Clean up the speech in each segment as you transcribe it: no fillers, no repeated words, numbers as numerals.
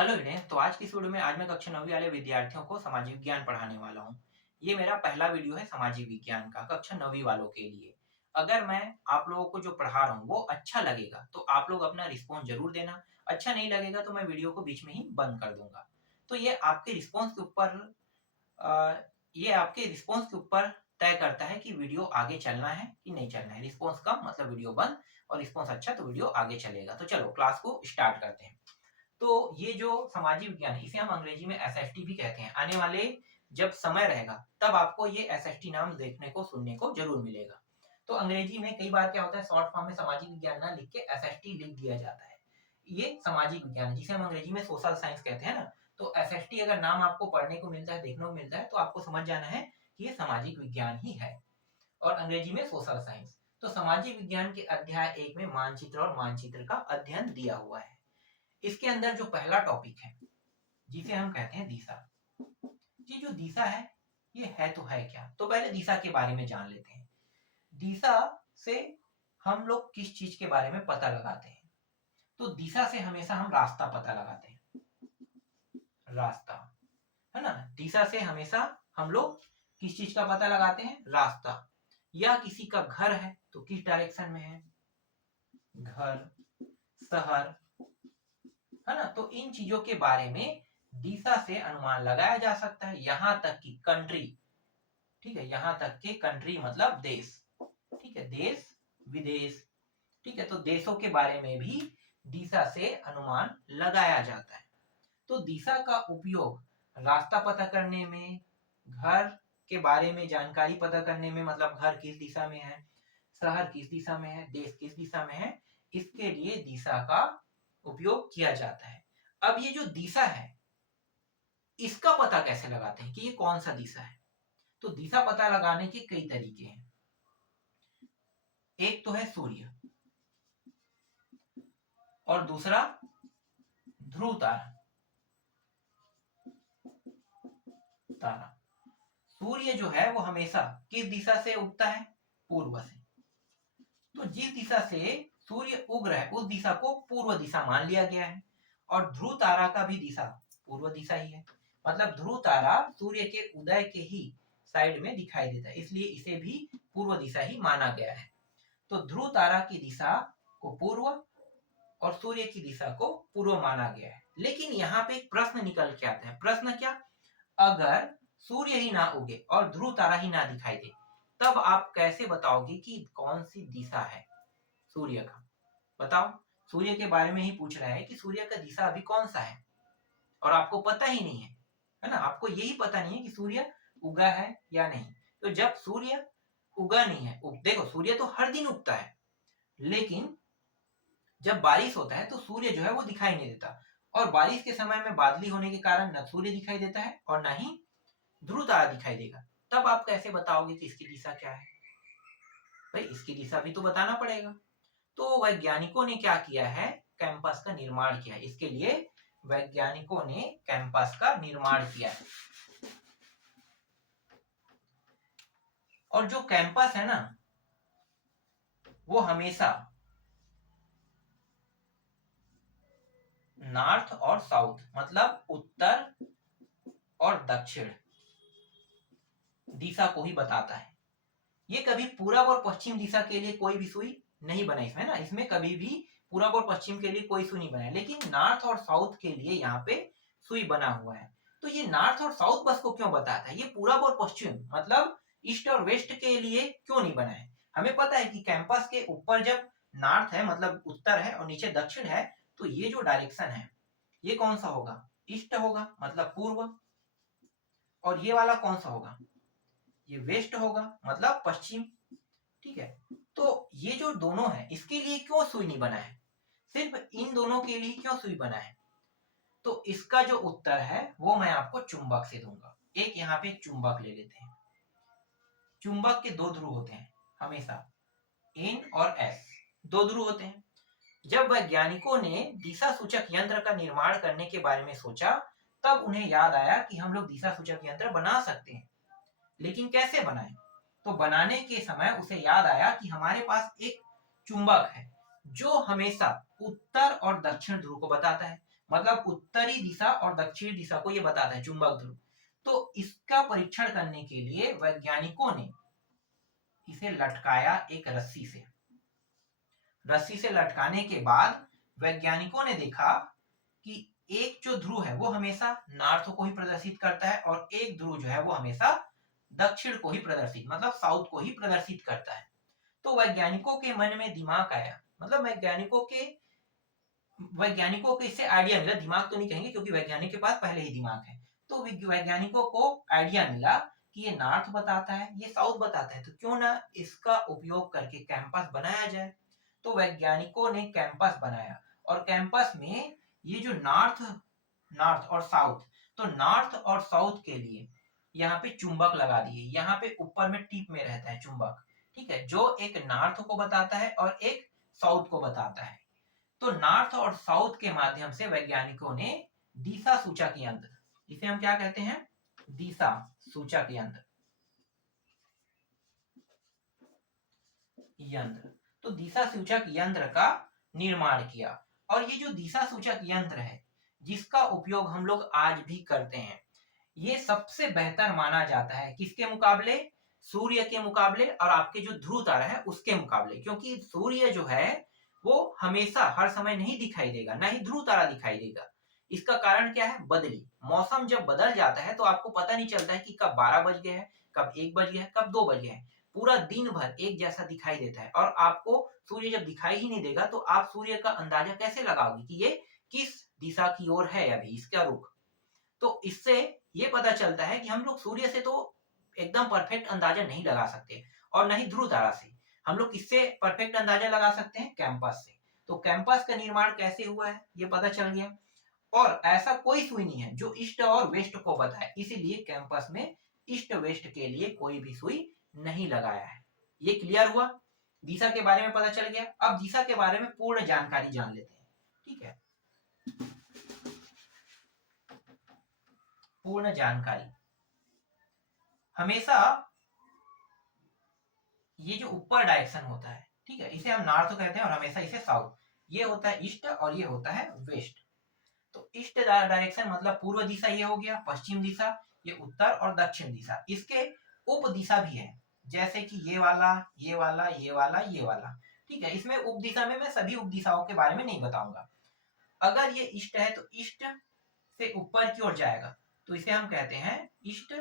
Hello student. तो आज की इस वीडियो में आज मैं कक्षा 9वीं वाले विद्यार्थियों को सामाजिक विज्ञान पढ़ाने वाला हूँ। ये मेरा पहला वीडियो है सामाजिक विज्ञान का कक्षा 9वीं वालों के लिए। अगर मैं आप लोगों को जो पढ़ा रहा हूँ वो अच्छा लगेगा तो आप लोग अपना रिस्पॉन्स जरूर देना। अच्छा नहीं लगेगा तो मैं वीडियो को बीच में ही बंद कर दूंगा। तो अ, ये आपके रिस्पॉन्स के ऊपर तय करता है कि वीडियो आगे चलना है कि नहीं चलना है। रिस्पॉन्स कम मतलब वीडियो बंद, और रिस्पॉन्स अच्छा तो वीडियो आगे चलेगा। तो चलो क्लास को स्टार्ट करते हैं। तो ये जो सामाजिक विज्ञान है इसे हम अंग्रेजी में एसएसटी भी कहते हैं। आने वाले जब समय रहेगा तब आपको ये एसएसटी नाम देखने को सुनने को जरूर मिलेगा। तो अंग्रेजी में कई बार क्या होता है, शॉर्ट फॉर्म में सामाजिक विज्ञान ना लिख के एसएसटी लिख दिया जाता है। ये सामाजिक विज्ञान है जिसे हम अंग्रेजी में सोशल साइंस कहते हैं ना। तो एसएसटी अगर नाम आपको पढ़ने को मिलता है, देखने को मिलता है, तो आपको समझ जाना है कि ये सामाजिक विज्ञान ही है और अंग्रेजी में सोशल साइंस। तो सामाजिक विज्ञान के अध्याय 1 में मानचित्र और मानचित्र का अध्ययन दिया हुआ है। इसके अंदर जो पहला टॉपिक है जिसे हम कहते हैं दिशा। ये जो दिशा है ये है तो है क्या, तो पहले दिशा के बारे में जान लेते हैं। दिशा से हम लोग किस चीज के बारे में पता लगाते हैं, तो दिशा से हमेशा हम रास्ता पता लगाते हैं। रास्ता, है ना। दिशा से हमेशा हम लोग किस चीज का पता लगाते हैं, रास्ता। या किसी का घर है तो किस डायरेक्शन में है, घर, शहर, है ना। तो इन चीजों के बारे में दिशा से अनुमान लगाया जा सकता है। यहां तक कि कंट्री, ठीक है, यहां तक कि कंट्री मतलब देश, ठीक है, देश विदेश, ठीक है, तो देशों के बारे में भी दिशा से अनुमान लगाया जाता है। तो दिशा का उपयोग रास्ता पता करने में, घर के बारे में जानकारी पता करने में, मतलब घर किस दिशा में है, शहर किस दिशा में है, देश किस दिशा में है, इसके लिए दिशा का उपयोग किया जाता है। अब ये जो दिशा है इसका पता कैसे लगाते हैं कि ये कौन सा दिशा है, तो दिशा पता लगाने के कई तरीके हैं। एक तो है सूर्य और दूसरा ध्रुव तारा। तारा, सूर्य जो है वो हमेशा किस दिशा से उगता है, पूर्व से। तो जिस दिशा से सूर्य उग रहा है उस दिशा को पूर्व दिशा मान लिया गया है। और ध्रुव तारा का भी दिशा पूर्व दिशा ही है। मतलब ध्रुव तारा सूर्य के उदय के ही साइड में दिखाई देता है, इसलिए इसे भी पूर्व दिशा ही माना गया है। तो ध्रुव तारा की दिशा को पूर्व और सूर्य की दिशा को पूर्व माना गया है। लेकिन यहाँ पे एक प्रश्न निकल के आता है। प्रश्न क्या, अगर सूर्य ही ना उगे और ध्रुव तारा ही ना दिखाई दे तब आप कैसे बताओगे कि कौन सी दिशा है सूर्य का। बताओ, सूर्य के बारे में ही पूछ रहा है कि सूर्य का दिशा अभी कौन सा है और आपको पता ही नहीं है ना। आपको यही पता नहीं है कि सूर्य उगा है या नहीं। तो जब सूर्य उगा नहीं है, देखो सूर्य तो हर दिन उगता है, लेकिन जब बारिश होता है तो सूर्य जो है वो दिखाई नहीं देता। और बारिश के समय में बादली होने के कारण न सूर्य दिखाई देता है और न ही ध्रुव तारा दिखाई देगा। तब आप कैसे बताओगे कि इसकी दिशा क्या है, भाई इसकी दिशा भी तो बताना पड़ेगा। तो वैज्ञानिकों ने क्या किया है, कैंपस का निर्माण किया है। इसके लिए वैज्ञानिकों ने कैंपस का निर्माण किया है। और जो कैंपस है ना वो हमेशा नॉर्थ और साउथ मतलब उत्तर और दक्षिण दिशा को ही बताता है। ये कभी पूरब और पश्चिम दिशा के लिए कोई भी सुई नहीं बना इसमें ना। इसमें कभी भी पूरब और पश्चिम के लिए कोई सुई नहीं बना है, लेकिन नॉर्थ और साउथ के लिए यहाँ पे सुई बना हुआ है। तो ये नॉर्थ और साउथ बस को क्यों बताता है, ये पूरब और पश्चिम मतलब ईस्ट और वेस्ट के लिए क्यों नहीं बना है। हमें पता है कि कैंपस के ऊपर जब नॉर्थ है मतलब उत्तर है और नीचे दक्षिण है, तो ये जो डायरेक्शन है ये कौन सा होगा, ईस्ट होगा मतलब पूर्व। और ये वाला कौन सा होगा, ये वेस्ट होगा मतलब पश्चिम, ठीक है। तो ये जो दोनों है इसके लिए क्यों सुई नहीं बना है, सिर्फ इन दोनों के लिए क्यों सुई बना है। तो इसका जो उत्तर है वो मैं आपको चुंबक से दूंगा। एक यहाँ पे चुंबक ले लेते हैं। चुंबक के दो ध्रुव होते हैं हमेशा, एन और एस, दो ध्रुव होते हैं। जब वैज्ञानिकों ने दिशा सूचक यंत्र का निर्माण करने के बारे में सोचा तब उन्हें याद आया कि हम लोग दिशा सूचक यंत्र बना सकते हैं, लेकिन कैसे बनाएं। तो बनाने के समय उसे याद आया कि हमारे पास एक चुंबक है जो हमेशा उत्तर और दक्षिण ध्रुव को बताता है। मतलब उत्तरी दिशा और दक्षिणी दिशा को ये बताता है चुंबक ध्रुव। तो इसका परीक्षण करने के लिए वैज्ञानिकों ने इसे लटकाया एक रस्सी से। रस्सी से लटकाने के बाद वैज्ञानिकों ने देखा कि एक जो ध्रुव है वो हमेशा नॉर्थ को ही प्रदर्शित करता है और एक ध्रुव जो है वो हमेशा दक्षिण को ही प्रदर्शित मतलब साउथ को ही प्रदर्शित करता है। तो वैज्ञानिकों के मन में दिमाग आया, मतलब वैज्ञानिकों को इससे आइडिया मिला, दिमाग तो नहीं कहेंगे क्योंकि वैज्ञानिक के पास पहले ही दिमाग है। तो वैज्ञानिकों को आइडिया मिला कि ये नॉर्थ बताता है, ये साउथ बताता है, तो क्यों ना इसका उपयोग करके कैंपस बनाया जाए। तो वैज्ञानिकों ने कैंपस बनाया और कैंपस में ये जो नॉर्थ नॉर्थ और साउथ, तो नॉर्थ और साउथ के लिए यहाँ पे चुंबक लगा दिए। यहाँ पे ऊपर में टिप में रहता है चुंबक, ठीक है, जो एक नॉर्थ को बताता है और एक साउथ को बताता है। तो नॉर्थ और साउथ के माध्यम से वैज्ञानिकों ने दिशा सूचक यंत्र, इसे हम क्या कहते हैं, दिशा सूचक यंत्र, तो दिशा सूचक यंत्र का निर्माण किया। और ये जो दिशा सूचक यंत्र है जिसका उपयोग हम लोग आज भी करते हैं, ये सबसे बेहतर माना जाता है किसके मुकाबले, सूर्य के मुकाबले और आपके जो ध्रुव तारा है उसके मुकाबले। क्योंकि सूर्य जो है वो हमेशा हर समय नहीं दिखाई देगा, ना ही ध्रुव तारा दिखाई देगा। इसका कारण क्या है, बदली मौसम जब बदल जाता है तो आपको पता नहीं चलता है कि कब 12 बज गए हैं, कब 1 बज गया है, कब 2 बज गए हैं। पूरा दिन भर एक जैसा दिखाई देता है और आपको सूर्य जब दिखाई ही नहीं देगा तो आप सूर्य का अंदाजा कैसे लगाओगे कि ये किस दिशा की ओर है, अभी इसका रुख। तो इससे ये पता चलता है कि हम लोग सूर्य से तो एकदम परफेक्ट अंदाजा नहीं लगा सकते और न ही ध्रुव तारा से। हम लोग किससे परफेक्ट अंदाजा लगा सकते हैं, कैंपस से। तो कैंपस का निर्माण कैसे हुआ है ये पता चल गया। और ऐसा कोई सुई नहीं है जो ईस्ट और वेस्ट को बताए, इसीलिए कैंपस में ईस्ट वेस्ट के लिए कोई भी सुई नहीं लगाया है। ये क्लियर हुआ, दिशा के बारे में पता चल गया। अब दिशा के बारे में पूर्ण जानकारी जान लेते हैं, ठीक है। पूर्ण जानकारी, हमेशा ये जो ऊपर डायरेक्शन होता है, ठीक है, इसे हम नॉर्थ कहते हैं और हमेशा इसे साउथ, ये होता है ईस्ट और ये होता है वेस्ट। तो ईस्ट डायरेक्शन मतलब पूर्व दिशा ये हो गया, पश्चिम दिशा ये उत्तर और दक्षिण दिशा। इसके उप दिशा भी है, जैसे कि ये वाला ये वाला ये वाला ये वाला, ठीक है। इसमें उप दिशा में मैं सभी उप दिशाओं के बारे में नहीं बताऊंगा। अगर ये ईस्ट है तो ईस्ट से ऊपर की ओर जाएगा तो इसे हम कहते हैं ईस्ट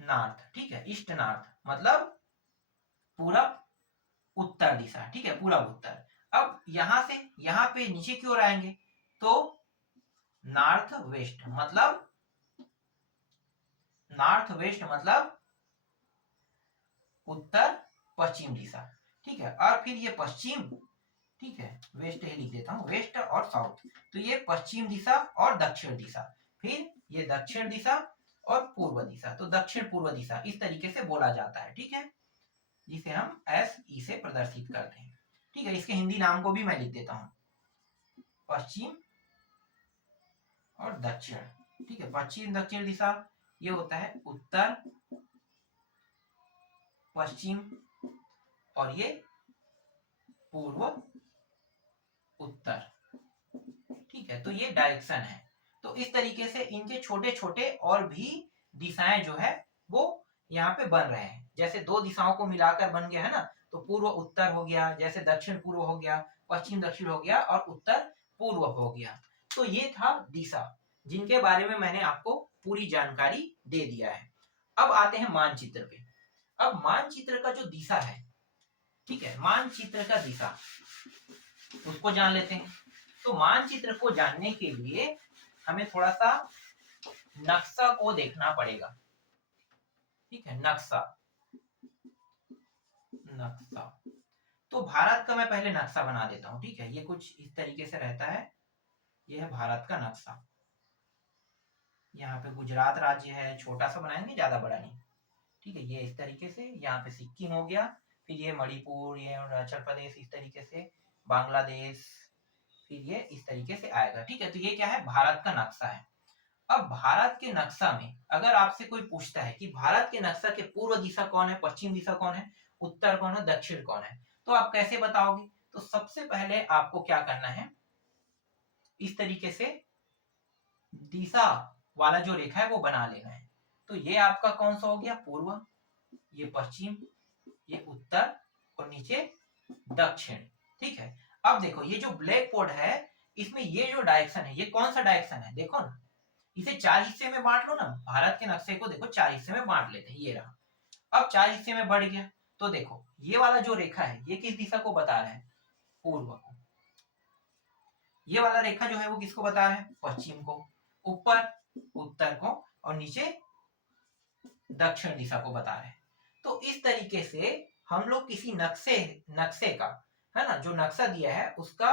नॉर्थ, ठीक है। ईस्ट नॉर्थ मतलब पूरब उत्तर दिशा, ठीक है, पूरब उत्तर। अब यहां से यहां पे नीचे की ओर आएंगे तो नॉर्थ वेस्ट मतलब उत्तर पश्चिम दिशा, ठीक है। और फिर ये पश्चिम, ठीक है, वेस्ट ही लिख देता हूं, वेस्ट और साउथ। तो ये पश्चिम दिशा और दक्षिण दिशा, फिर ये दक्षिण दिशा और पूर्व दिशा। तो दक्षिण पूर्व दिशा इस तरीके से बोला जाता है, ठीक है, जिसे हम एस ई से प्रदर्शित करते हैं, ठीक है। इसके हिंदी नाम को भी मैं लिख देता हूं, पश्चिम और दक्षिण, ठीक है। पश्चिम दक्षिण दिशा ये होता है उत्तर पश्चिम और ये पूर्व उत्तर, ठीक है। तो ये डायरेक्शन है। तो इस तरीके से इनके छोटे छोटे और भी दिशाएं जो है वो यहाँ पे बन रहे हैं। जैसे दो दिशाओं को मिलाकर बन गया है ना, तो पूर्व उत्तर हो गया, जैसे दक्षिण पूर्व हो गया, पश्चिम दक्षिण हो गया और उत्तर पूर्व हो गया। तो ये था दिशा, जिनके बारे में मैंने आपको पूरी जानकारी दे दिया है। अब आते हैं मानचित्र पे। अब मानचित्र का जो दिशा है, ठीक है, मानचित्र का दिशा उसको जान लेते हैं। तो मानचित्र को जानने के लिए हमें थोड़ा सा नक्शा को देखना पड़ेगा, ठीक है। नक्शा तो भारत का मैं पहले नक्शा बना देता हूं, ठीक है। ये कुछ इस तरीके से रहता है, ये है भारत का नक्शा। यहाँ पे गुजरात राज्य है, छोटा सा बनाएंगे, ज्यादा बड़ा नहीं, ठीक है। ये इस तरीके से, यहाँ पे सिक्किम हो गया, फिर ये मणिपुर, ये अरुणाचल प्रदेश, इस तरीके से बांग्लादेश, फिर ये इस तरीके से आएगा, ठीक है। तो ये क्या है, भारत का नक्शा है। अब भारत के नक्शा में अगर आपसे कोई पूछता है कि भारत के नक्शा के पूर्व दिशा कौन है, पश्चिम दिशा कौन है, उत्तर कौन है, दक्षिण कौन है, तो आप कैसे बताओगे। तो सबसे पहले आपको क्या करना है, इस तरीके से दिशा वाला जो रेखा है वो बना लेना है। तो ये आपका कौन सा हो गया, पूर्व, ये पश्चिम, ये उत्तर और नीचे दक्षिण। ठीक है, अब देखो ये जो ब्लैक बोर्ड है इसमें ये जो डायरेक्शन है ये कौन सा डायरेक्शन है, देखो ना, इसे 4 हिस्से में बांट लो ना। भारत के नक्शे को देखो 4 हिस्से में बांट लेते हैं, ये रहा। अब 4 हिस्से में बढ़ गया तो देखो ये वाला जो रेखा है ये किस दिशा को बता रहा है, पूर्व को। ये वाला रेखा जो है वो किसको बता रहा है, पश्चिम को। ऊपर उत्तर को और नीचे दक्षिण दिशा को बता रहे हैं। तो इस तरीके से हम लोग किसी नक्शे का, है ना, जो नक्शा दिया है उसका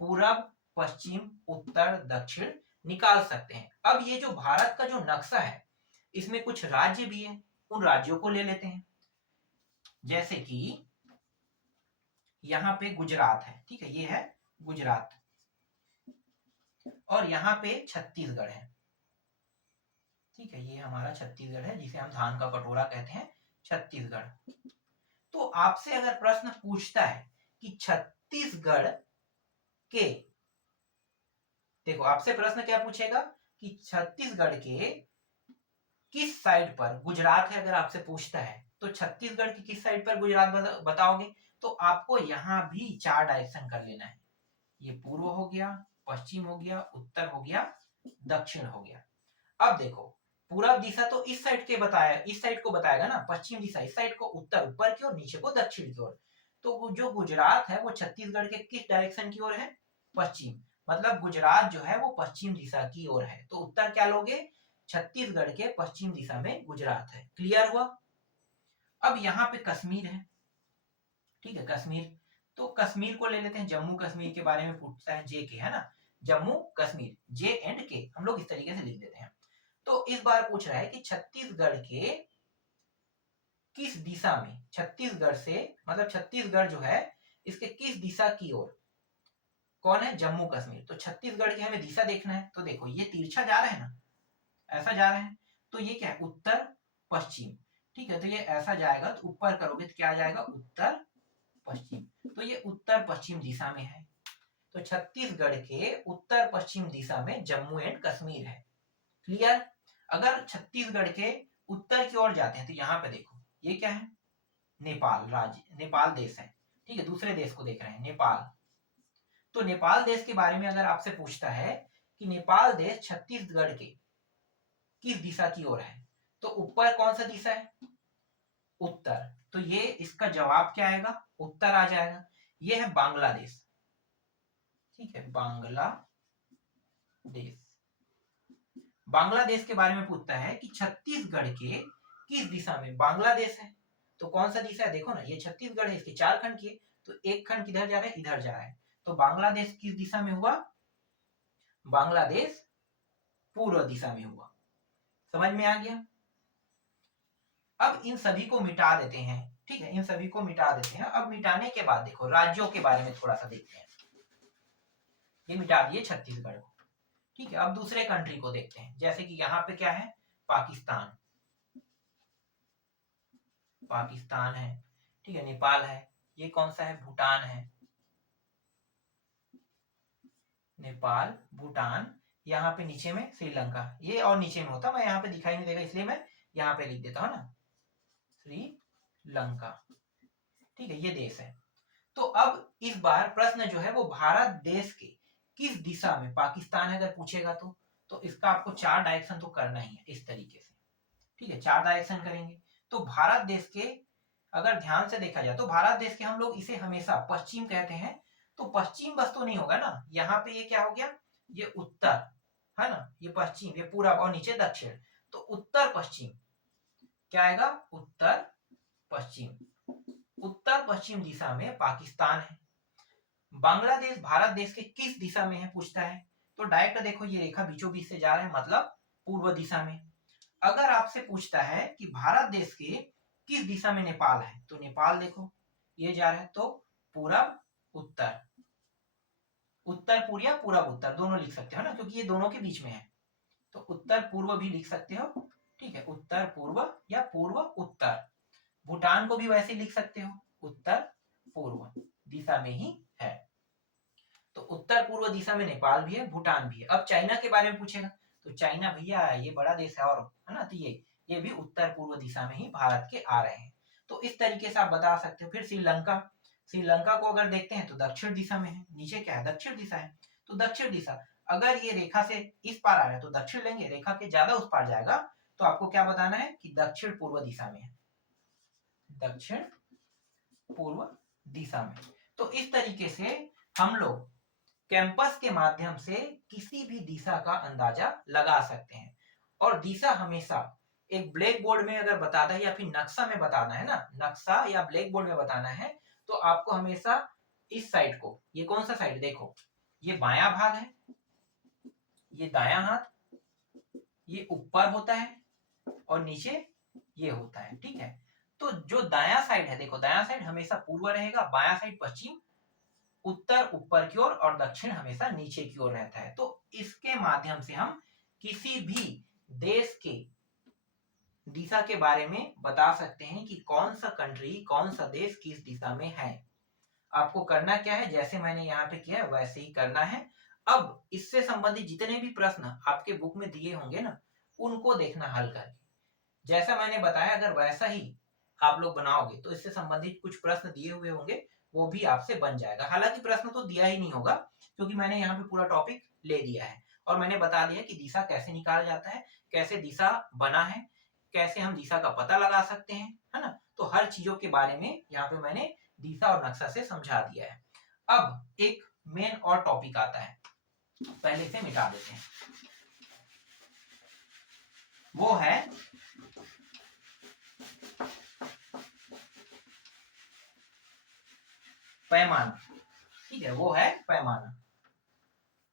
पूरब पश्चिम उत्तर दक्षिण निकाल सकते हैं। अब ये जो भारत का जो नक्शा है इसमें कुछ राज्य भी है, उन राज्यों को ले लेते हैं। जैसे कि यहाँ पे गुजरात है, ठीक है, ये है गुजरात, और यहाँ पे छत्तीसगढ़ है। ठीक है, ये हमारा छत्तीसगढ़ है जिसे हम धान का कटोरा कहते हैं, छत्तीसगढ़। तो आपसे अगर प्रश्न पूछता है कि छत्तीसगढ़ के, देखो आपसे प्रश्न क्या पूछेगा कि छत्तीसगढ़ के किस साइड पर गुजरात है, अगर आपसे पूछता है तो छत्तीसगढ़ की किस साइड पर गुजरात बताओगे। तो आपको यहां भी 4 डायरेक्शन कर लेना है। ये पूर्व हो गया, पश्चिम हो गया, उत्तर हो गया, दक्षिण हो गया। अब देखो पूरब दिशा तो इस साइड के बताया, इस साइड को बताएगा ना, पश्चिम दिशा इस साइड को, उत्तर ऊपर की ओर, नीचे को दक्षिण की ओर। तो जो गुजरात है वो छत्तीसगढ़ के किस डायरेक्शन की ओर है, पश्चिम, मतलब गुजरात जो है वो पश्चिम दिशा की ओर है। तो उत्तर क्या लोगे, छत्तीसगढ़ के पश्चिम दिशा में गुजरात है। क्लियर हुआ। अब यहाँ पे कश्मीर है, ठीक है, कश्मीर। तो कश्मीर को ले लेते हैं, जम्मू कश्मीर के बारे में पूछता है, जे के, है ना, जम्मू कश्मीर, जे एंड के हम लोग इस तरीके से लिख देते हैं। तो इस बार पूछ रहा है कि छत्तीसगढ़ के किस दिशा में, छत्तीसगढ़ से मतलब छत्तीसगढ़ जो है इसके किस दिशा की ओर कौन है, जम्मू कश्मीर। तो छत्तीसगढ़ की हमें दिशा देखना है। तो देखो ये तिरछा जा रहा है ना, ऐसा जा रहा है, तो ये क्या है, उत्तर पश्चिम। ठीक है, तो ये ऐसा जाएगा तो ऊपर करोगे तो क्या आ जाएगा, उत्तर पश्चिम। तो ये उत्तर पश्चिम दिशा में है। तो छत्तीसगढ़ के उत्तर पश्चिम दिशा में जम्मू एंड कश्मीर है। क्लियर। अगर छत्तीसगढ़ के उत्तर की ओर जाते हैं तो यहाँ पे देखो ये क्या है, नेपाल राज्य, नेपाल देश है। ठीक है, दूसरे देश को देख रहे हैं, नेपाल। तो नेपाल देश के बारे में अगर आपसे पूछता है कि नेपाल देश छत्तीसगढ़ के किस दिशा की ओर है, तो ऊपर कौन सा दिशा है, उत्तर। तो ये इसका जवाब क्या आएगा, उत्तर आ जाएगा। ये है बांग्लादेश। ठीक है, बांग्लादेश। बांग्लादेश के बारे में पूछता है कि छत्तीसगढ़ के किस दिशा में बांग्लादेश है। तो कौन सा दिशा है, देखो ना, ये छत्तीसगढ़ है, इसके 4 खंड किए, तो एक खंड किधर जा रहा है, इधर जा रहा है। तो बांग्लादेश किस दिशा में हुआ, बांग्लादेश पूर्व दिशा में हुआ। समझ में आ गया। अब इन सभी को मिटा देते हैं। ठीक है, इन सभी को मिटा देते हैं। अब मिटाने के बाद देखो राज्यों के बारे में थोड़ा सा देखते हैं। ये मिटा दिए छत्तीसगढ़ को। ठीक है, अब दूसरे कंट्री को देखते हैं। जैसे कि यहाँ पे क्या है, पाकिस्तान, पाकिस्तान है। ठीक है, नेपाल है, ये कौन सा है, भूटान है, नेपाल भूटान। यहाँ पे नीचे में श्रीलंका, ये और नीचे में होता, मैं यहाँ पे दिखाई नहीं देगा इसलिए मैं यहाँ पे लिख देता हूँ ना, श्रीलंका। ठीक है, ये देश है। तो अब इस बार प्रश्न जो है वो भारत देश के किस दिशा में, पाकिस्तान अगर पूछेगा तो इसका आपको 4 डायरेक्शन तो करना ही है इस तरीके से। ठीक है, 4 डायरेक्शन करेंगे। तो भारत देश के अगर ध्यान से देखा जाए तो भारत देश के हम लोग इसे हमेशा पश्चिम कहते हैं। तो पश्चिम बस तो नहीं होगा ना, यहाँ पे ये क्या हो गया, ये उत्तर है ना, ये पश्चिम, ये पूरब और नीचे दक्षिण। तो उत्तर पश्चिम क्या आएगा, उत्तर पश्चिम। उत्तर पश्चिम दिशा में पाकिस्तान है। बांग्लादेश भारत देश के किस दिशा में है पूछता है, तो डायरेक्ट देखो ये रेखा बीचों बीच से जा रहा है, मतलब पूर्व दिशा में। अगर आपसे पूछता है कि भारत देश के किस दिशा में नेपाल है, तो नेपाल देखो ये जा रहा है, तो पूरब उत्तर, उत्तर पूर्व या पूरब उत्तर दोनों लिख सकते हो ना, क्योंकि ये दोनों के बीच में है। तो उत्तर पूर्व भी लिख सकते हो। ठीक है, उत्तर पूर्व या पूर्व उत्तर। भूटान को भी वैसे लिख सकते हो, उत्तर पूर्व दिशा में ही है। तो उत्तर पूर्व दिशा में नेपाल भी है, भूटान भी है। अब चाइना के बारे में पूछेगा तो चाइना भैया ये बड़ा देश है और है ना, तो ये भी उत्तर पूर्व दिशा में ही भारत के आ रहे हैं। तो इस तरीके से आप बता सकते हो। फिर श्रीलंका, श्रीलंका को अगर देखते हैं तो दक्षिण दिशा में है, नीचे क्या है दक्षिण दिशा है, तो दक्षिण दिशा अगर ये रेखा से इस पार आ रहा है तो दक्षिण लेंगे, रेखा के ज्यादा उस पार जाएगा तो आपको क्या बताना है कि दक्षिण पूर्व दिशा में है, दक्षिण पूर्व दिशा में। तो इस तरीके से हम लोग कैंपस के माध्यम से किसी भी दिशा का अंदाजा लगा सकते हैं। और दिशा हमेशा एक ब्लैक बोर्ड में अगर बताना है या फिर नक्शा में बताना है ना, नक्शा या ब्लैक बोर्ड में बताना है तो आपको हमेशा इस साइड को, ये कौन सा साइड देखो, ये बायां भाग है, ये दायां हाथ, ये ऊपर होता है और नीचे ये होता है, ठीक है। तो जो दायां साइड है देखो, दायां साइड हमेशा पूर्व रहेगा, बायां साइड पश्चिम, उत्तर ऊपर की ओर और दक्षिण हमेशा नीचे की ओर रहता है। तो इसके माध्यम से हम किसी भी देश के दिशा के बारे में बता सकते हैं कि कौन सा कंट्री, कौन सा देश किस दिशा में है। आपको करना क्या है, जैसे मैंने यहाँ पे किया है वैसे ही करना है। अब इससे संबंधित जितने भी प्रश्न आपके बुक में दिए होंगे ना, उनको देखना हल करके। जैसा मैंने बताया अगर वैसा ही आप लोग बनाओगे तो इससे संबंधित कुछ प्रश्न दिए हुए होंगे, वो भी आपसे बन जाएगा। हालांकि प्रश्न तो दिया ही नहीं होगा क्योंकि मैंने यहाँ पे पूरा टॉपिक ले लिया है और मैंने बता दिया कि दिशा कैसे निकाला जाता है, कैसे दिशा बना है, कैसे हम दिशा का पता लगा सकते हैं, है ना। तो हर चीजों के बारे में यहाँ पे मैंने दिशा और नक्शा से समझा दिया है। अब एक मेन और टॉपिक आता है, पहले से मिटा देते हैं, वो है पैमाना। ठीक है, वो है पैमाना।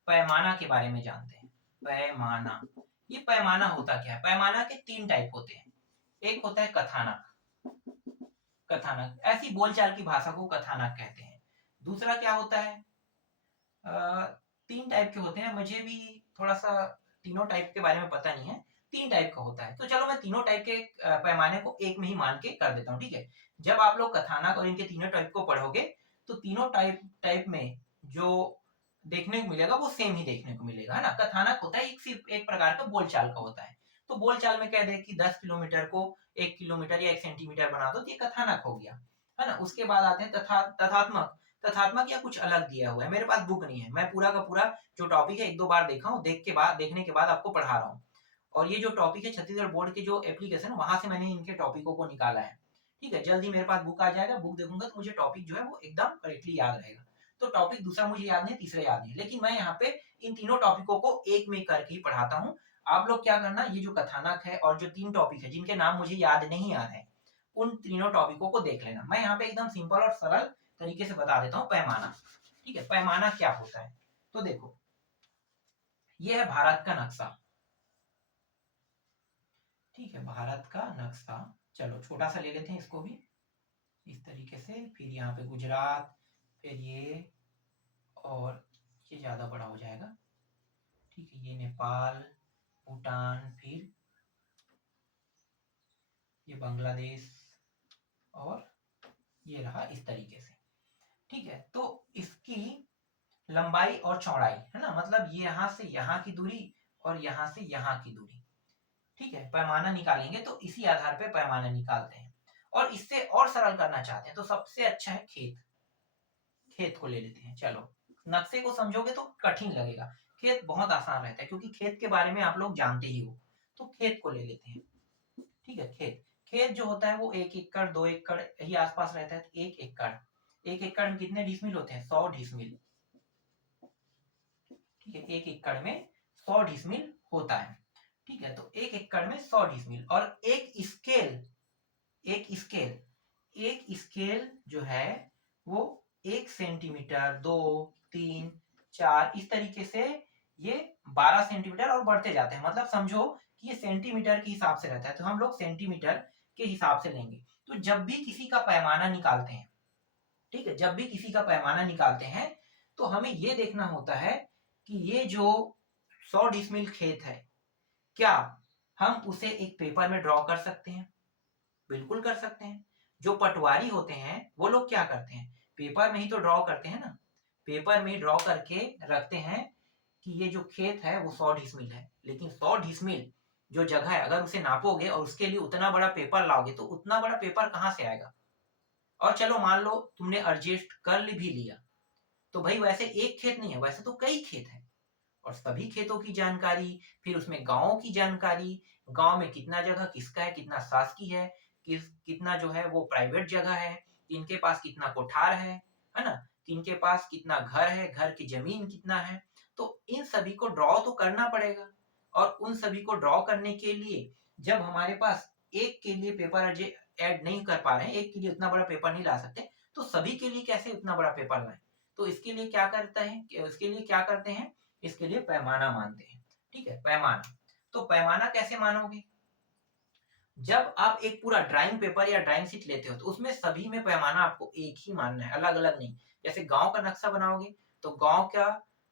पैमाना के बारे में जानते हैं। पैमाना, ये पैमाना होता क्या है? पैमाना के 3 टाइप होते हैं। एक होता है कथानक, कथानक ऐसी बोलचाल की भाषा को कथानक कहते हैं। दूसरा क्या होता है, 3 टाइप के होते हैं, मुझे भी थोड़ा सा तीनों टाइप के बारे में पता नहीं है, 3 टाइप का होता है। तो चलो मैं तीनों टाइप के पैमाने को एक में ही मान के कर देता हूँ, ठीक है। जब आप लोग कथानक और इनके तीनों टाइप को पढ़ोगे तो तीनों टाइप में जो देखने को मिलेगा वो सेम ही देखने को मिलेगा, है ना। कथानक होता है सिर्फ एक प्रकार का बोलचाल का होता है। तो बोलचाल में कह दे कि 10 किलोमीटर को 1 किलोमीटर या 1 सेंटीमीटर बना दो तो ये कथानक हो गया, है ना। उसके बाद आते हैं तथात्मक। तथात्मक या कुछ अलग दिया हुआ है, मेरे पास बुक नहीं है, मैं पूरा का पूरा जो टॉपिक है 1-2 बार देखा हूँ, देखने के बाद आपको पढ़ा रहा हूँ। और ये जो टॉपिक है छत्तीसगढ़ बोर्ड के जो एप्लीकेशन वहां से मैंने इनके टॉपिकों को निकाला है, ठीक है। जल्दी मेरे पास बुक आ जाएगा, बुक देखूंगा तो मुझे टॉपिक जो है वो एकदम करेक्टली याद रहेगा। तो टॉपिक दूसरा मुझे याद नहीं, तीसरा याद नहीं, लेकिन मैं यहाँ पे इन तीनों टॉपिकों को एक में करके ही पढ़ाता हूँ। आप लोग क्या करना, ये जो कथानक है और जो 3 टॉपिक है जिनके नाम मुझे याद नहीं आ रहे हैं, उन तीनों टॉपिकों को देख लेना। मैं यहाँ पे एकदम सिंपल और सरल तरीके से बता देता हूँ पैमाना, ठीक है। पैमाना क्या होता है, तो देखो ये है भारत का नक्शा, ठीक है, भारत का नक्शा। चलो छोटा सा ले लेते हैं इसको भी इस तरीके से, फिर यहाँ पे गुजरात, फिर ये, और ये ज्यादा बड़ा हो जाएगा, ठीक है। ये नेपाल, भूटान, फिर ये बांग्लादेश, और ये रहा इस तरीके से, ठीक है। तो इसकी लंबाई और चौड़ाई, है ना, मतलब ये यहाँ से यहाँ की दूरी और यहाँ से यहाँ की दूरी, ठीक है। पैमाना निकालेंगे तो इसी आधार पे पैमाना निकालते हैं। और इससे और सरल करना चाहते हैं तो सबसे अच्छा है खेत। खेत को ले लेते हैं। चलो नक्शे को समझोगे तो कठिन लगेगा, खेत बहुत आसान रहता है क्योंकि खेत के बारे में आप लोग जानते ही हो। तो खेत को ले लेते हैं, ठीक है। खेत, खेत जो होता है वो 1 एकड़ 2 एकड़ यही आसपास रहता है। 1 एकड़, 1 एकड़ में कितने डिसमिल होते हैं, 100 डिसमिल, ठीक है। 1 एकड़ में 100 डिसमिल होता है, ठीक है। तो 1 एकड़ में 100 डिसमिल। और एक स्केल, एक स्केल, एक स्केल जो है वो 1 सेंटीमीटर, 2, 3, 4 इस तरीके से ये 12 सेंटीमीटर और बढ़ते जाते हैं। मतलब समझो कि ये सेंटीमीटर के हिसाब से रहता है, तो हम लोग सेंटीमीटर के हिसाब से लेंगे। तो जब भी किसी का पैमाना निकालते हैं, ठीक है, जब भी किसी का पैमाना निकालते हैं तो हमें ये देखना होता है कि ये जो 100 डिसमिल खेत है, क्या हम उसे एक पेपर में ड्रॉ कर सकते हैं? बिल्कुल कर सकते हैं। जो पटवारी होते हैं वो लोग क्या करते हैं, पेपर में ही तो ड्रॉ करते हैं ना। पेपर में ड्रॉ करके रखते हैं कि ये जो खेत है वो 100 डिसमिल है, लेकिन 100 डिसमिल जो जगह है अगर उसे नापोगे और उसके लिए उतना बड़ा पेपर लाओगे तो उतना बड़ा पेपर कहाँ से आएगा। और चलो मान लो तुमने एडजस्ट कर भी लिया, तो भाई वैसे एक खेत नहीं है, वैसे तो कई खेत है, और सभी खेतों की जानकारी, फिर उसमें गांवों की जानकारी, गांव में कितना जगह किसका है, कितना शासकीय है, कितना जो है वो प्राइवेट जगह है, किनके पास कितना कोठार है ना, किनके पास कितना घर है, घर की जमीन कितना है। तो इन सभी को ड्रॉ तो करना पड़ेगा, और उन सभी को ड्रॉ करने के लिए जब हमारे पास एक के लिए पेपर ऐड नहीं कर पा रहे हैं, एक के लिए उतना बड़ा पेपर नहीं ला सकते, तो सभी के लिए कैसे उतना बड़ा पेपर लाएं। तो इसके लिए क्या करते हैं, इसके लिए क्या करते हैं, इसके लिए पैमाना मानते हैं। ठीक है, पैमाना। तो पैमाना कैसे मानोगे, जब आप एक पूरा ड्राइंग पेपर या ड्राइंग शीट लेते हो तो उसमें सभी में पैमाना आपको एक ही मानना है, अलग अलग नहीं। जैसे गांव का नक्शा बनाओगे तो गांव का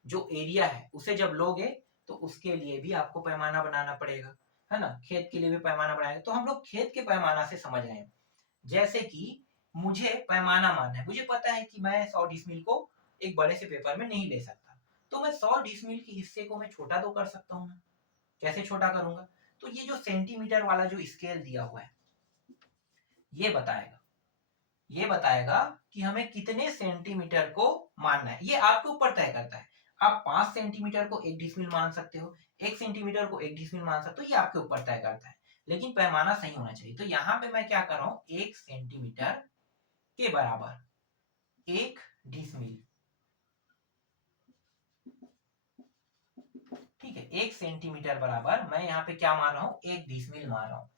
जो एरिया है उसे जब लोगे तो उसके लिए भी आपको पैमाना बनाना पड़ेगा, है ना। खेत के लिए भी पैमाना बनाएंगे, तो हम लोग खेत के पैमाना से समझ रहे हैं। जैसे कि मुझे पैमाना मानना है, मुझे पता है कि मैं 100 डिसमिल को एक बड़े से पेपर में नहीं ले सकता, तो मैं 100 डिसमिल के हिस्से को मैं छोटा तो कर सकता हूँ ना। कैसे छोटा करूंगा, तो ये जो सेंटीमीटर वाला जो स्केल दिया हुआ है ये बताएगा कि हमें कितने सेंटीमीटर को मानना है, ये आपके ऊपर तय करता है। आप 5 सेंटीमीटर को 1 डिसमिल मान सकते हो, 1 सेंटीमीटर को 1 डिसमिल मान सकते हो, ये आपके ऊपर तय करता है, लेकिन पैमाना सही होना चाहिए। तो यहाँ पे मैं क्या कर रहा हूँ, 1 सेंटीमीटर के बराबर 1 डिसमिल, ठीक है। 1 सेंटीमीटर बराबर मैं यहाँ पे क्या मान रहा हूँ, 1 डिसमिल मान रहा हूँ।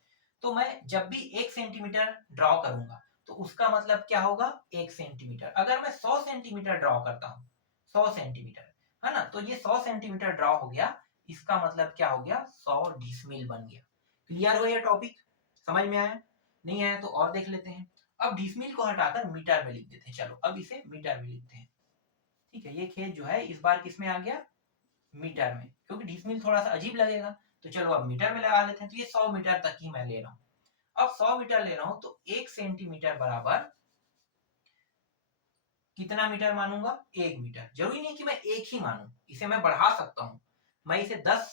तो मैं जब भी 1 सेंटीमीटर ड्रॉ करूंगा तो उसका मतलब क्या होगा, 1 सेंटीमीटर। अगर मैं 100 सेंटीमीटर ड्रॉ करता हूँ, 100 सेंटीमीटर, है ना, तो ये 100 सेंटीमीटर ड्रॉ हो गया, इसका मतलब क्या हो गया, 100 डिसमिल बन गया। क्लियर हो ये टॉपिक, समझ में आया, नहीं आया तो और देख लेते हैं। अब डिसमिल को हटाकर मीटर में लिख देते हैं, चलो अब इसे मीटर में लिखते हैं। ठीक है, ये खेत जो है इस बार किसमें आ गया, मीटर में, क्योंकि डिसमिल थोड़ा सा अजीब लगेगा, तो चलो अब मीटर में लगा लेते हैं। तो ये 100 मीटर तक ही मैं ले रहा हूँ। अब 100 मीटर ले रहा हूं तो 1 सेंटीमीटर बराबर कितना मीटर मानूंगा, 1 मीटर। जरूरी नहीं कि मैं एक ही मानूं, इसे मैं बढ़ा सकता हूं, मैं इसे 10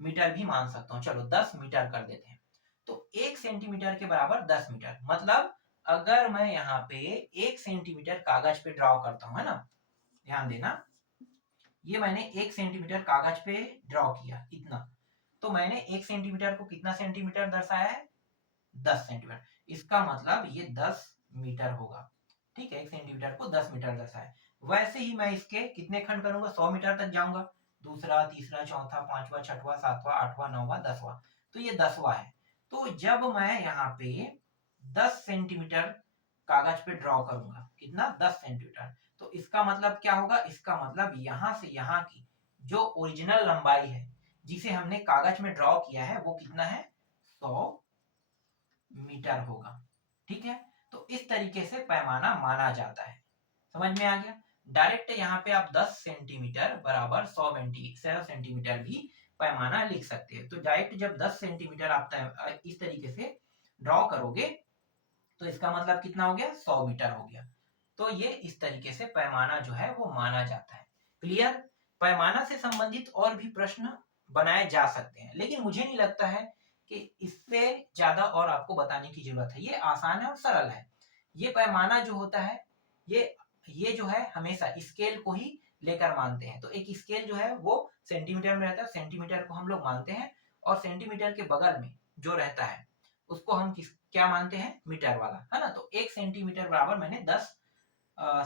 मीटर भी मान सकता हूं। चलो 10 मीटर कर देते हैं। तो 1 सेंटीमीटर के बराबर 10 मीटर, मतलब अगर मैं यहाँ पे 1 सेंटीमीटर कागज पे ड्रॉ करता हूं, है ना, ध्यान देना, ये मैंने 1 सेंटीमीटर कागज पे ड्रॉ किया इतना, तो मैंने 1 सेंटीमीटर को कितना सेंटीमीटर दर्शाया है, 10 सेंटीमीटर। इसका मतलब ये 10 मीटर होगा। ठीक है, 1 सेंटीमीटर को 10 मीटर दर्शाए। वैसे ही मैं इसके कितने खंड करूंगा, 100 मीटर तक जाऊंगा, दूसरा, तीसरा, चौथा, पांचवा, छठवां, सातवां, आठवां, नौवां, 10वां, तो ये 10वां है। तो जब मैं यहाँ पे 10 सेंटीमीटर कागज पे ड्रॉ करूंगा, कितना, 10 सेंटीमीटर, तो इसका मतलब क्या होगा, इसका मतलब यहां से यहां की जो ओरिजिनल लंबाई है जिसे हमने कागज में ड्रॉ किया है वो कितना है, 100 मीटर होगा। ठीक है, तो इस तरीके से पैमाना माना जाता है, समझ में आ गया। डायरेक्ट यहाँ पे आप 10 सेंटीमीटर बराबर 100 सेंटीमीटर भी पैमाना लिख सकते हैं। तो डायरेक्ट जब 10 सेंटीमीटर आप इस तरीके से ड्रॉ करोगे तो इसका मतलब कितना हो गया, 100 मीटर हो गया। तो ये इस तरीके से पैमाना जो है वो माना जाता है। क्लियर, पैमाना से संबंधित और भी प्रश्न बनाए जा सकते हैं, लेकिन मुझे नहीं लगता है कि इससे ज्यादा और आपको बताने की जरूरत है। ये आसान है और सरल है। ये पैमाना जो होता है ये जो है हमेशा स्केल को ही लेकर मानते हैं। तो एक स्केल जो है वो सेंटीमीटर में रहता है, सेंटीमीटर को हम लोग मानते हैं, और सेंटीमीटर के बगल में जो रहता है उसको हम क्या मानते हैं, मीटर वाला, है ना। तो 1 सेंटीमीटर बराबर मैंने 10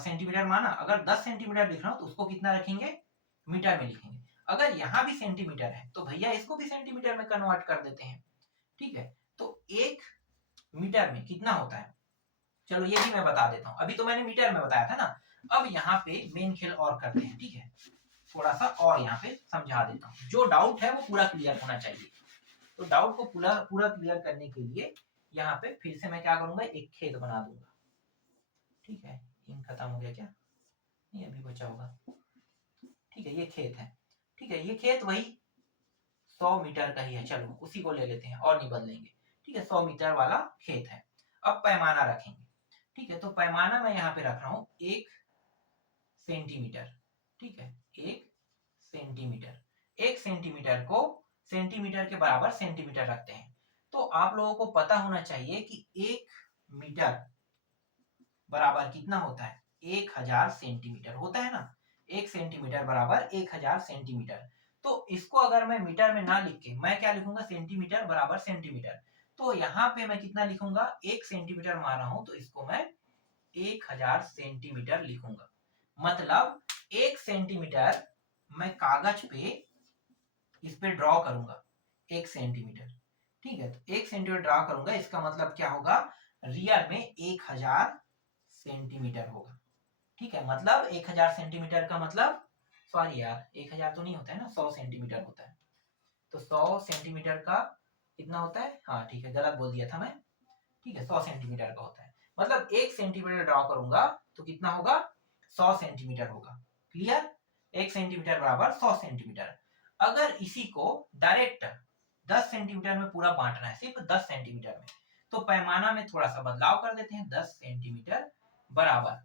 सेंटीमीटर माना। अगर 10 सेंटीमीटर लिख रहा हूं तो उसको कितना रखेंगे, मीटर में लिखेंगे। अगर यहाँ भी सेंटीमीटर है तो भैया इसको भी सेंटीमीटर में कन्वर्ट कर देते हैं। ठीक है, तो 1 मीटर में कितना होता है, चलो ये भी मैं बता देता हूँ। अभी तो मैंने मीटर में बताया था ना, अब यहाँ पे मेन खेल और करते हैं। ठीक है, थोड़ा सा और यहाँ पे समझा देता हूँ, जो डाउट है वो पूरा क्लियर होना चाहिए। तो डाउट को पूरा पूरा क्लियर करने के लिए यहाँ पे फिर से मैं क्या करूंगा, एक खेत बना दूंगा। ठीक है, इंक खत्म हो गया क्या, नहीं अभी बचा होगा। ठीक है, ये खेत है। ठीक है, ये खेत वही 100 मीटर का ही है, चलो उसी को ले लेते हैं और नहीं बदलेंगे। ठीक है, 100 मीटर वाला खेत है। अब पैमाना रखेंगे। ठीक है, तो पैमाना मैं यहाँ पे रख रहा हूँ 1 सेंटीमीटर। ठीक है, 1 सेंटीमीटर। 1 सेंटीमीटर को सेंटीमीटर के बराबर सेंटीमीटर रखते हैं। तो आप लोगों को पता होना चाहिए कि 1 मीटर बराबर कितना होता है, 1000 सेंटीमीटर होता है ना। 1 सेंटीमीटर बराबर 1000 सेंटीमीटर। तो इसको अगर मैं मीटर में ना लिख के मैं क्या लिखूंगा, सेंटीमीटर बराबर सेंटीमीटर। तो यहाँ पे मैं कितना लिखूंगा, 1 सेंटीमीटर मान रहा हूं, तो इसको मैं 1000 सेंटीमीटर लिखूंगा। मतलब 1 सेंटीमीटर मैं कागज पे इस पे ड्रॉ करूंगा, 1 सेंटीमीटर। ठीक है, तो 1 सेंटीमीटर ड्रॉ करूंगा, इसका मतलब क्या होगा, रियल में 1000 सेंटीमीटर होगा। ठीक है, मतलब 1000 सेंटीमीटर का मतलब, सॉरी यार 1000 तो नहीं होता है ना, 100 सेंटीमीटर होता है। तो 100 सेंटीमीटर का कितना होता है, हाँ ठीक है, गलत बोल दिया था मैं। ठीक है, 100 सेंटीमीटर का होता है। मतलब 1 सेंटीमीटर ड्रॉ करूंगा तो कितना होगा, 100 सेंटीमीटर होगा। क्लियर, 1 सेंटीमीटर बराबर 100 सेंटीमीटर। अगर इसी को डायरेक्ट 10 सेंटीमीटर में पूरा बांटना है, सिर्फ 10 सेंटीमीटर में, तो पैमाना में थोड़ा सा बदलाव कर देते हैं, 10 सेंटीमीटर बराबर।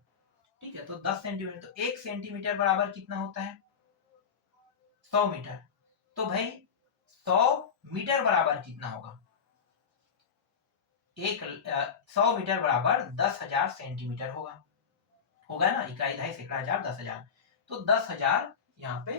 ठीक है, तो 10 सेंटीमीटर, तो 1 सेंटीमीटर बराबर कितना होता है, 100 मीटर। तो भाई 100 मीटर बराबर कितना होगा, 100 मीटर बराबर 10,000 सेंटीमीटर होगा। होगा ना, इकाई दहाई सैकड़ा हजार 10,000, तो 10,000 यहाँ पे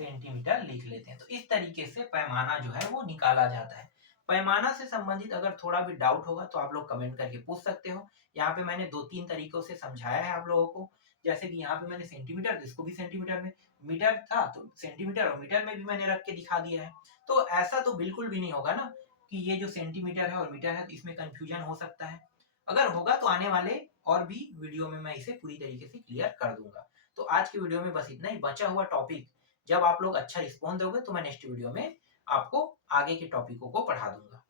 सेंटीमीटर लिख लेते हैं। तो इस तरीके से पैमाना जो है वो निकाला जाता है। पैमाना से संबंधित अगर थोड़ा भी डाउट होगा तो आप लोग कमेंट करके पूछ सकते हो। यहाँ पे मैंने 2-3 तरीकों से समझाया है आप लोगों को। जैसे कि यहाँ पे मैंने सेंटीमीटर, इसको भी सेंटीमीटर में, मीटर था तो सेंटीमीटर और मीटर में भी मैंने रख के दिखा दिया है। तो ऐसा तो बिल्कुल भी नहीं होगा ना कि ये जो सेंटीमीटर है और मीटर है तो इसमें कंफ्यूजन हो सकता है। अगर होगा तो आने वाले और भी वीडियो में मैं इसे पूरी तरीके से क्लियर कर दूंगा। तो आज की वीडियो में बस इतना ही। बचा हुआ टॉपिक जब आप लोग अच्छा रिस्पॉन्स दोगे तो मैं नेक्स्ट वीडियो में आपको आगे के टॉपिकों को पढ़ा दूंगा।